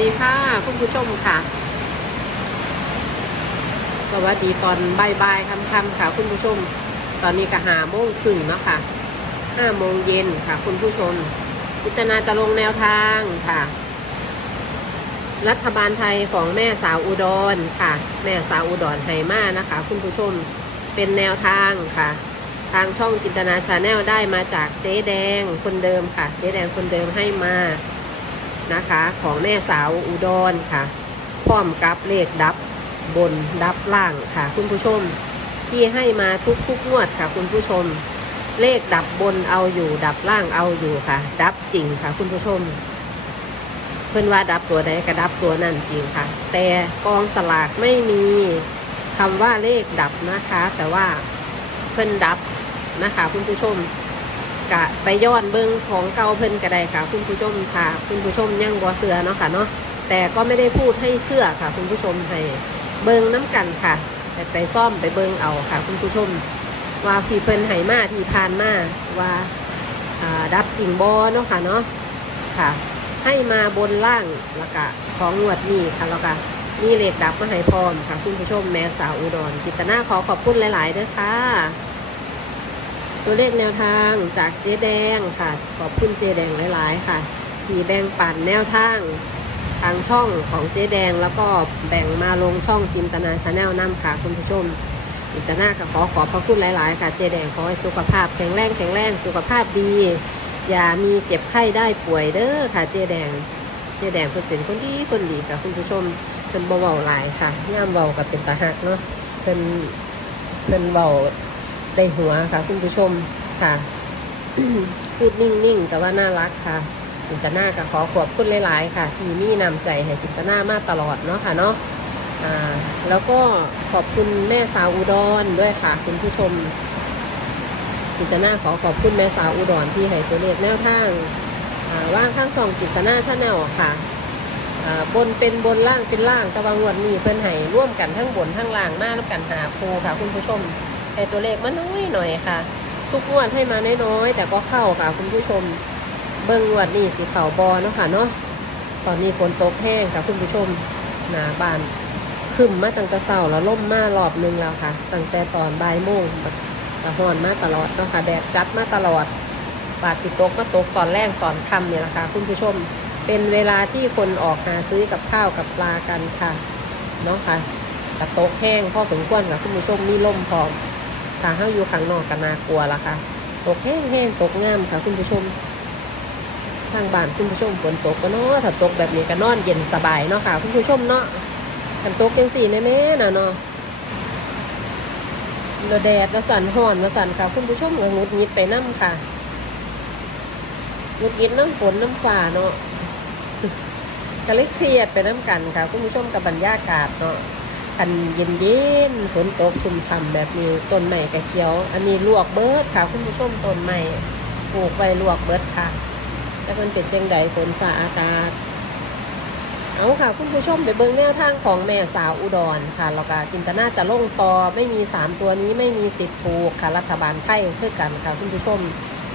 ดีค่ะคุณผู้ชมค่ะ สวัสดีตอนบ่ายๆค่ำๆค่ะ คุณผู้ชม ตอนนี้ก็หาโมงครึ่งเนาะค่ะห้าโมงเย็นค่ะ คุณผู้ชมพิจารณาจะลงแนวทางค่ะ รัฐบาลไทยของแม่สาวอุดรค่ะ แม่สาวอุดรไหมานะคะ คุณผู้ชมเป็นแนวทางค่ะทางช่องจินตนาชาแนลได้มาจากเจ๊แดงคนเดิมค่ะ เจ๊แดงคนเดิมให้มา นะคะ ของแม่สาวอุดรค่ะ พร้อมกับเลขดับบนดับล่างค่ะ คุณผู้ชมที่ให้มาทุกทุกงวดค่ะ คุณผู้ชม เลขดับบนเอาอยู่ ดับล่างเอาอยู่ค่ะ ดับจริงค่ะ คุณผู้ชม เพื่อนว่าดับตัวใดก็ดับตัวนั่นจริงค่ะ แต่กองสลากไม่มีคำว่าเลขดับนะคะ แต่ว่าเพื่อนดับนะคะ คุณผู้ชม กะไปย้อนเบิ้งของเก่าเพิ่นก็ได้ค่ะ คุณผู้ชมค่ะ คุณผู้ชมยังบ่เสือเนาะค่ะเนาะแต่ก็ไม่ได้พูดให้เชื่อค่ะ คุณผู้ชมให้เบิ้งน้ำกันค่ะไปไปซ่อมไปเบิ้งเอาค่ะ คุณผู้ชมว่าที่เพิ่นให้มาที่ทานมาว่าดับจริงบ่เนาะค่ะเนาะค่ะ ให้มาบนล่างแล้วก็ของงวดนี้ค่ะแล้วก็นี่เหลขดับมาให้พร้อมค่ะ คุณผู้ชมแม่สาวอุดรกิตนาขอขอบคุณหลายๆด้วยค่ะ ตัวเลขแนวทางจากเจ๊แดงค่ะ ขอบคุณเจ๊แดงหลาย ๆ ค่ะ ที่แบ่งปันแนวทางทางช่องของเจ๊แดง แล้วก็แบ่งมาลงช่องจินตนาชาแนลน้ำค่ะคุณผู้ชมจินตนาก็ขอขอบพระคุณหลาย ๆ ค่ะเจ๊แดงขอให้สุขภาพแข็งแรงแข็งแรงสุขภาพดี อย่ามีเจ็บไข้ได้ป่วยเด้อค่ะเจ๊แดงเจ๊แดงเพิ่นเป็นคนดีคนดีค่ะคุณผู้ชมเพิ่นบ่เว้าหลายค่ะย่ามเว้ากับเป็นตาหักเนาะเพิ่นเพิ่นเว้า ได้หัวค่ะ คุณผู้ชมค่ะ พูดนิ่งๆ แต่ว่าน่ารักค่ะจินตนาก็ขอขอบคุณหลาย ๆ ค่ะ ที่มีนำใจให้จินตนามาตลอดเนาะค่ะเนาะอ่าแล้วก็ขอบคุณแม่สาวอุดรด้วยค่ะ คุณผู้ชมจิตนาขอขอบคุณแม่สาวอุดรที่ให้ตัวเลขแนวทางอ่าว่างข้างช่องจิตนาชาแนลค่ะบนเป็นบนล่างเป็นล่างแตะวังวันนี้เพิ่นให้ร่วมกันทั้งบนทั้งล่างมาแล้วกันหาครูค่ะ คุณผู้ชม ให้ตัวเลขมาน้อยหน่อยค่ะ ทุกงวดให้มาน้อยๆแต่ก็เข้าค่ะ คุณผู้ชมเบิ้งงวดนี้สีขาวบอเนาะค่ะเนาะตอนนี้ฝนตกแห้งค่ะ คุณผู้ชมหนาบานขึ้นมาตั้งแต่เช้าแล้วล่มมารอบนึงแล้วค่ะ ตั้งแต่ตอนบ่ายโมงตะหอนมาตลอดเนาะค่ะแดดจัดมาตลอดบาดติดตกมาตกตอนแรกตอนค่ำเนี่ยนะคะ คุณผู้ชมเป็นเวลาที่คนออกหาซื้อกับข้าวกับปลากันค่ะเนาะค่ะกระตกแห้งพอสมควรค่ะคุณผู้ชมมีลมพร้อม ถ้าเฮาอยู่ข้างนอกก็น่ากลัวละค่ะ ตกแห้งแห้งตกงามค่ะคุณผู้ชม ทางบ้านคุณผู้ชมฝนตกก็เนาะถ้าตกแบบนี้ก็นอนเย็นสบายเนาะค่ะ คุณผู้ชมเนาะกันตกจังสี่ในแม่น่ะเนาะเราแดดเราสั่นห่อนเราสั่นค่ะ คุณผู้ชมก็งุดหงิดไปน้ำค่ะงุดหงิดน้ำฝนน้ำฝ่าเนาะก็เลยเครียดไปน้ำกันค่ะ คุณผู้ชมกับบรรยากาศเนาะ คันเย็นเย็นฝนตกชุ่มฉ่ำแบบนี้ต้นใหม่กระเขียว อันนี้ลวกเบิดค่ะคุณผู้ชมต้นใหม่ปลูกไว้ลวกเบิดค่ะแต่มันเป็นเจังไดฝนฝ่าอากาศ เอาค่ะ คุณผู้ชมไปเบิ่งแนวทางของแม่สาวอุดรค่ะแล้วก็จินตนาจะลงต่อไม่มีสามตัวนี้ไม่มีสิทธิ์ถูกค่ะรัฐบาลไทยเพื่อกันค่ะ คุณผู้ชม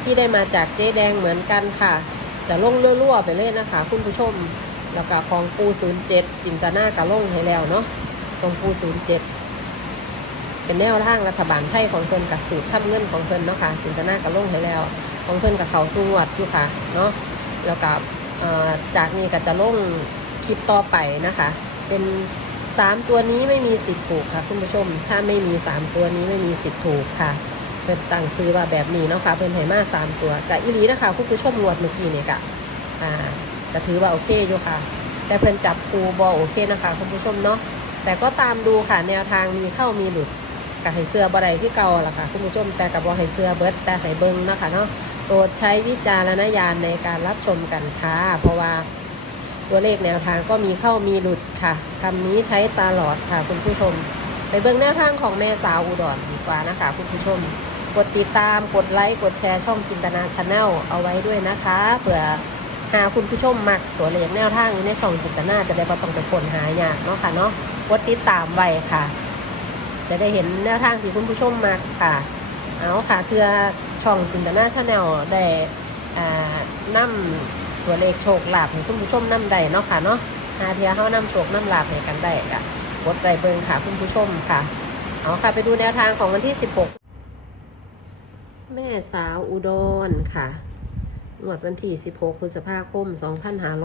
ที่ได้มาจากเจ๊แดงเหมือนกันค่ะจะลงรั่วๆไปเลยนะคะ คุณผู้ชม แล้วก็ของปูศูนย์เจ็ดจินตนาก็ลงให้แล้วเนาะ ของปูศูนย์เจ็ดเป็นแนวทางรัฐบาลไทยของเพิ่นกับสูตรทำเงินของเพิ่นเนาะค่ะจินตนาก็ลงให้แล้ว ของเพิ่นกับเขาสู้งวดอยู่ค่ะเนาะแล้วก็เอ่อจากนี้ก็จะลงคลิปต่อไปนะคะ เป็นสามตัวนี้ไม่มีสิทธิ์ถูกค่ะคุณผู้ชม ถ้าไม่มีสามตัวนี้ไม่มีสิทธิ์ถูกค่ะเป็นตั้งซื้อว่าแบบนี้เนาะค่ะเป็นไหมาสามตัวกับอีหลีนะคะคุณผู้ชมรวดเมื่อกี้เนี่ยกะอ่าก็ถือว่าโอเคอยู่ค่ะ แต่เพิ่นจับปูบอโอเคนะคะคุณผู้ชมเนาะ แต่ก็ตามดูค่ะแนวทางมีเข้ามีหลุดกับไห้เสื้อบะไรที่เก่าล่ะค่ะคุณผู้ชมแต่กับบอไห้เสื้อเบิร์ดแต่ไห้เบิ้งนะคะเนาะโปรดใช้วิจารณญาณในการรับชมกันค่ะเพราะว่าตัวเลขแนวทางก็มีเข้ามีหลุดค่ะคำนี้ใช้ตลอดค่ะคุณผู้ชม ไปเบิ่งแนวทางของแม่สาวอุดรดีกว่านะคะคุณผู้ชม กดติดตามกดไลค์กดแชร์ช่องจินตนาชาแนลเอาไว้ด้วยนะคะเผื่อ หาคุณผู้ชมมักตัวเลขแนวทางอยู่ในช่องจิตนาจะได้บ่ต้องไปค้นหายากเนาะค่ะเนาะกดติดตามไว้ค่ะ จะได้เห็นแนวทางที่คุณผู้ชมมักค่ะ เอาค่ะเพื่อช่องจินตนาชาแนลได้อ่านำตัวเลขโชคลาภให้คุณผู้ชมนำได้เนาะค่ะเนาะหาเทียเขานำตกน้ำลาบให้กันได้กะกดไลเบิงค่ะคุณผู้ชมค่ะ เอาค่ะไปดูแนวทางของวันที่ 16 แม่สาวอุดรค่ะ งวดวันที่ 16 พฤษภาคม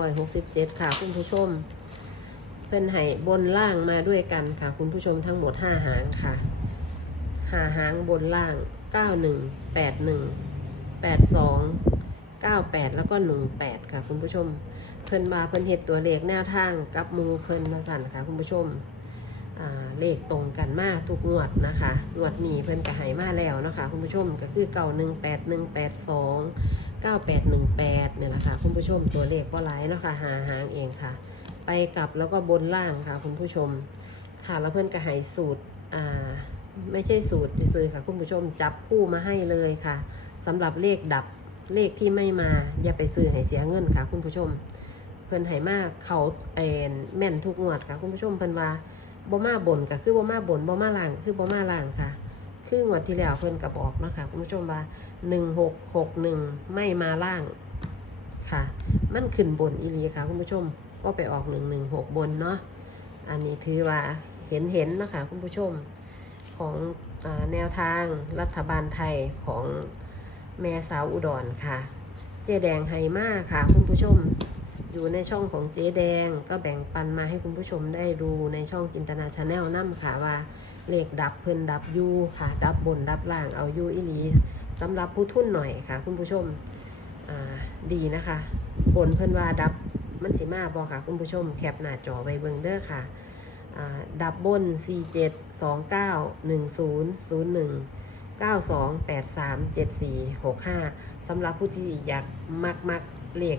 2567 ค่ะคุณผู้ชมเป็นไห้บนล่างมาด้วยกันค่ะ คุณผู้ชมทั้งหมด 5 หางค่ะหาหางบนล่าง 91 81 82 98 แล้วก็ 18 ค่ะ คุณผู้ชม เพิ่นมาเพิ่นเฮ็ดตัวเลขแนวทางกับมูเพิ่นมาสั่นค่ะ คุณผู้ชม เลขตรงกันมากทุกงวดนะคะงวดนี้เพิ่นก็ให้มาแล้วนะคะคุณผู้ชมก็คือเก่า18182 9818เก้าแปดหนึ่งแปดเนี่ยแหละค่ะคุณผู้ชมตัวเลขก็หลายเนาะค่ะหาหางเองค่ะ ไปกลับแล้วก็บนล่างค่ะ คุณผู้ชม ค่ะแล้วเพื่อนก็ให้สูตรอ่าไม่ใช่สูตรซื้อค่ะ คุณผู้ชมจับคู่มาให้เลยค่ะสำหรับเลขดับเลขที่ไม่มาอย่าไปซื้อให้เสียเงินค่ะ คุณผู้ชม เพิ่นให้มากเขาเอ็นแม่นทุกงวดค่ะ คุณผู้ชมเพิ่นว่า บ่มาบนก็คือบ่มาบนบ่มาล่างคือบ่มาล่างค่ะ คืองวดที่แล้วเพิ่นก็บอกเนาะคะคุณผู้ชมว่า1661ไม่มาล่างค่ะ มันขึ้นบนอีหลีค่ะคุณผู้ชมก็ไปออก116บนเนาะอันนี้ถือว่าเห็นเห็นนะคะคุณผู้ชมของอแนวทางรัฐบาลไทยของแม่สาวอุดรค่ะ เจแดงไฮมาค่ะคุณผู้ชม อยู่ในช่องของเจแดง ก็แบ่งปันมาให้คุณผู้ชมได้ดูในช่องจินตนาชาแนลนั่มค่ะว่าเลขดับเพิ่นดับยูค่ะ ดับบนดับล่างเอายูอีหลีสำหรับผู้ทุ่นหน่อยค่ะ คุณผู้ชมดีนะคะ บนเพิ่นว่าดับมันสิมาบอค่ะ คุณผู้ชมแคปหน้าจอไว้เบิ่งเด้อค่ะอ่าดับบน 4 7 2 9 1 0 0 1 9 2 8 3 7 4 6 5สำหรับผู้ที่อยากมักมักเลข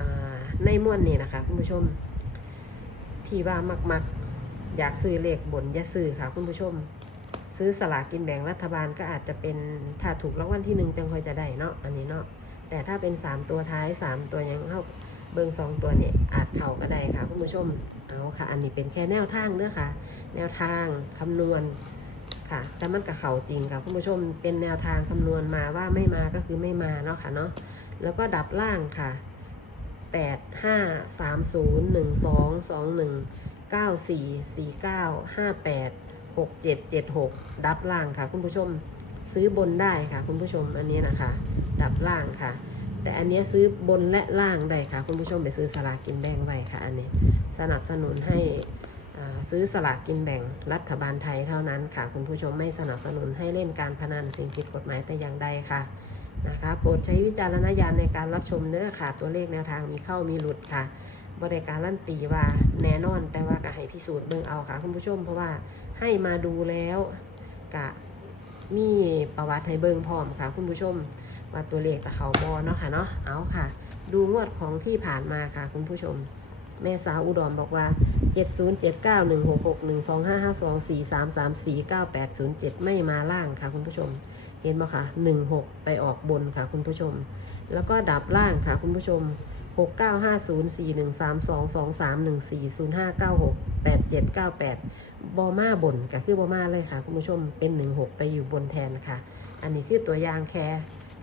อ่า ในม้วนนี่นะคะคุณผู้ชม ที่ว่ามักมักอยากซื้อเลขบนอย่าซื้อค่ะคุณผู้ชม ซื้อสลากกินแบ่งรัฐบาลก็อาจจะเป็นถ้าถูกรางวัลที่หนึ่งจังค่อยจะได้เนาะอันนี้เนาะแต่ถ้าเป็น3ตัวท้าย3ตัวยังเข้าเบิงสองตัวเนี่ยอาจเข่าก็ได้ค่ะคุณผู้ชมเอาค่ะ อันนี้เป็นแค่แนวทางเด้อค่ะ แนวทางคำนวณค่ะ แต่มันกับเข่าจริงค่ะคุณผู้ชมเป็นแนวทางคำนวณมาว่าไม่มาก็คือไม่มาเนาะค่ะเนาะแล้วก็ดับล่างค่ะ 8 5 3 0 1 2 2 1 9 4 4 9 5 8 6 7 7 6ดับล่างค่ะ คุณผู้ชมซื้อบนได้ค่ะ คุณผู้ชมอันนี้นะคะ ดับล่างค่ะ แต่อันนี้ซื้อบนและล่างได้ค่ะ คุณผู้ชมไปซื้อสลากกินแบ่งไว้ค่ะอันนี้สนับสนุนให้ซื้อสลากกินแบ่งรัฐบาลไทยเท่านั้นค่ะ คุณผู้ชมไม่สนับสนุนให้เล่นการพนันสิ่งผิดกฎหมายแต่อย่างใดค่ะ นะคะโปรดใช้วิจารณญาณในการรับชมเนื้อค่ะ ตัวเลขแนวทางมีเข้ามีหลุดค่ะบริการลั่นตีว่าแน่นอนแต่ว่าก็ให้พิสูจน์เบิ่งเอาค่ะคุณผู้ชมเพราะว่าให้มาดูแล้วกะมีประวัติให้เบิ่งพร้อมค่ะ คุณผู้ชมว่าตัวเลขจะเขาบอเนาะค่ะเนาะเอาค่ะ ดูงวดของที่ผ่านมาค่ะ คุณผู้ชม แม่สาวอุดรบอกว่า 70791661252243349807 ไม่มาล่างค่ะ คุณผู้ชม เห็นไหมคะ16ไปออกบนค่ะคุณผู้ชม แล้วก็ดับล่างค่ะคุณผู้ชม695041322405968798บอมาบนก็คือบอมาเลยค่ะคุณผู้ชมเป็น16ไปอยู่บนแทนค่ะ อันนี้คือตัวยางแค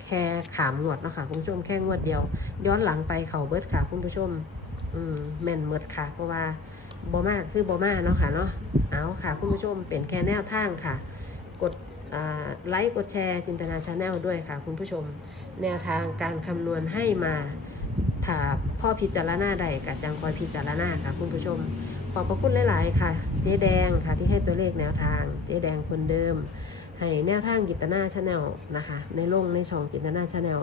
แค่ขามงวดนะคะคุณผู้ชมแค่งวดเดียว ย้อนหลังไปเขาเบิดค่ะคุณผู้ชม อืมแม่นเมิดค่ะ เพราะว่าบอมาคือบอมาเนาะค่ะเนาะเอาค่ะ คุณผู้ชมเป็นแค่แนวทางค่ะ ไลค์กดแชร์จินตนาชาแนลด้วยค่ะ คุณผู้ชม แนวทางการคำนวณให้มาถาพ่อพิจารณาใดกับจังคอยพิจารณาค่ะ คุณผู้ชม ขอบพระคุณหลาย ๆ ค่ะ เจ๊แดงค่ะที่ให้ตัวเลขแนวทาง เจ๊แดงคนเดิม ให้แนวทางจิตนาชาแนลนะคะ ในลงในช่องจิตนาชาแนล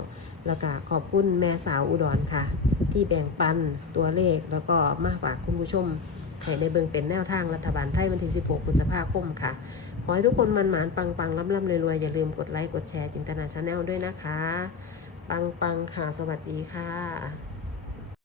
แล้วก็ขอบคุณแม่สาวอุดรค่ะ ที่แบ่งปันตัวเลขแล้วก็มาฝากคุณผู้ชม ให้ได้เบิ่งเป็นแนวทางรัฐบาลไทยวันที่ 16พฤษภาคมค่ะ ขอให้ทุกคนมันหมานปังปังร่ำร่ำรวยๆ อย่าลืมกดไลค์ กดแชร์จินตนาชาแนลด้วยนะคะ ปังปังค่ะ สวัสดีค่ะ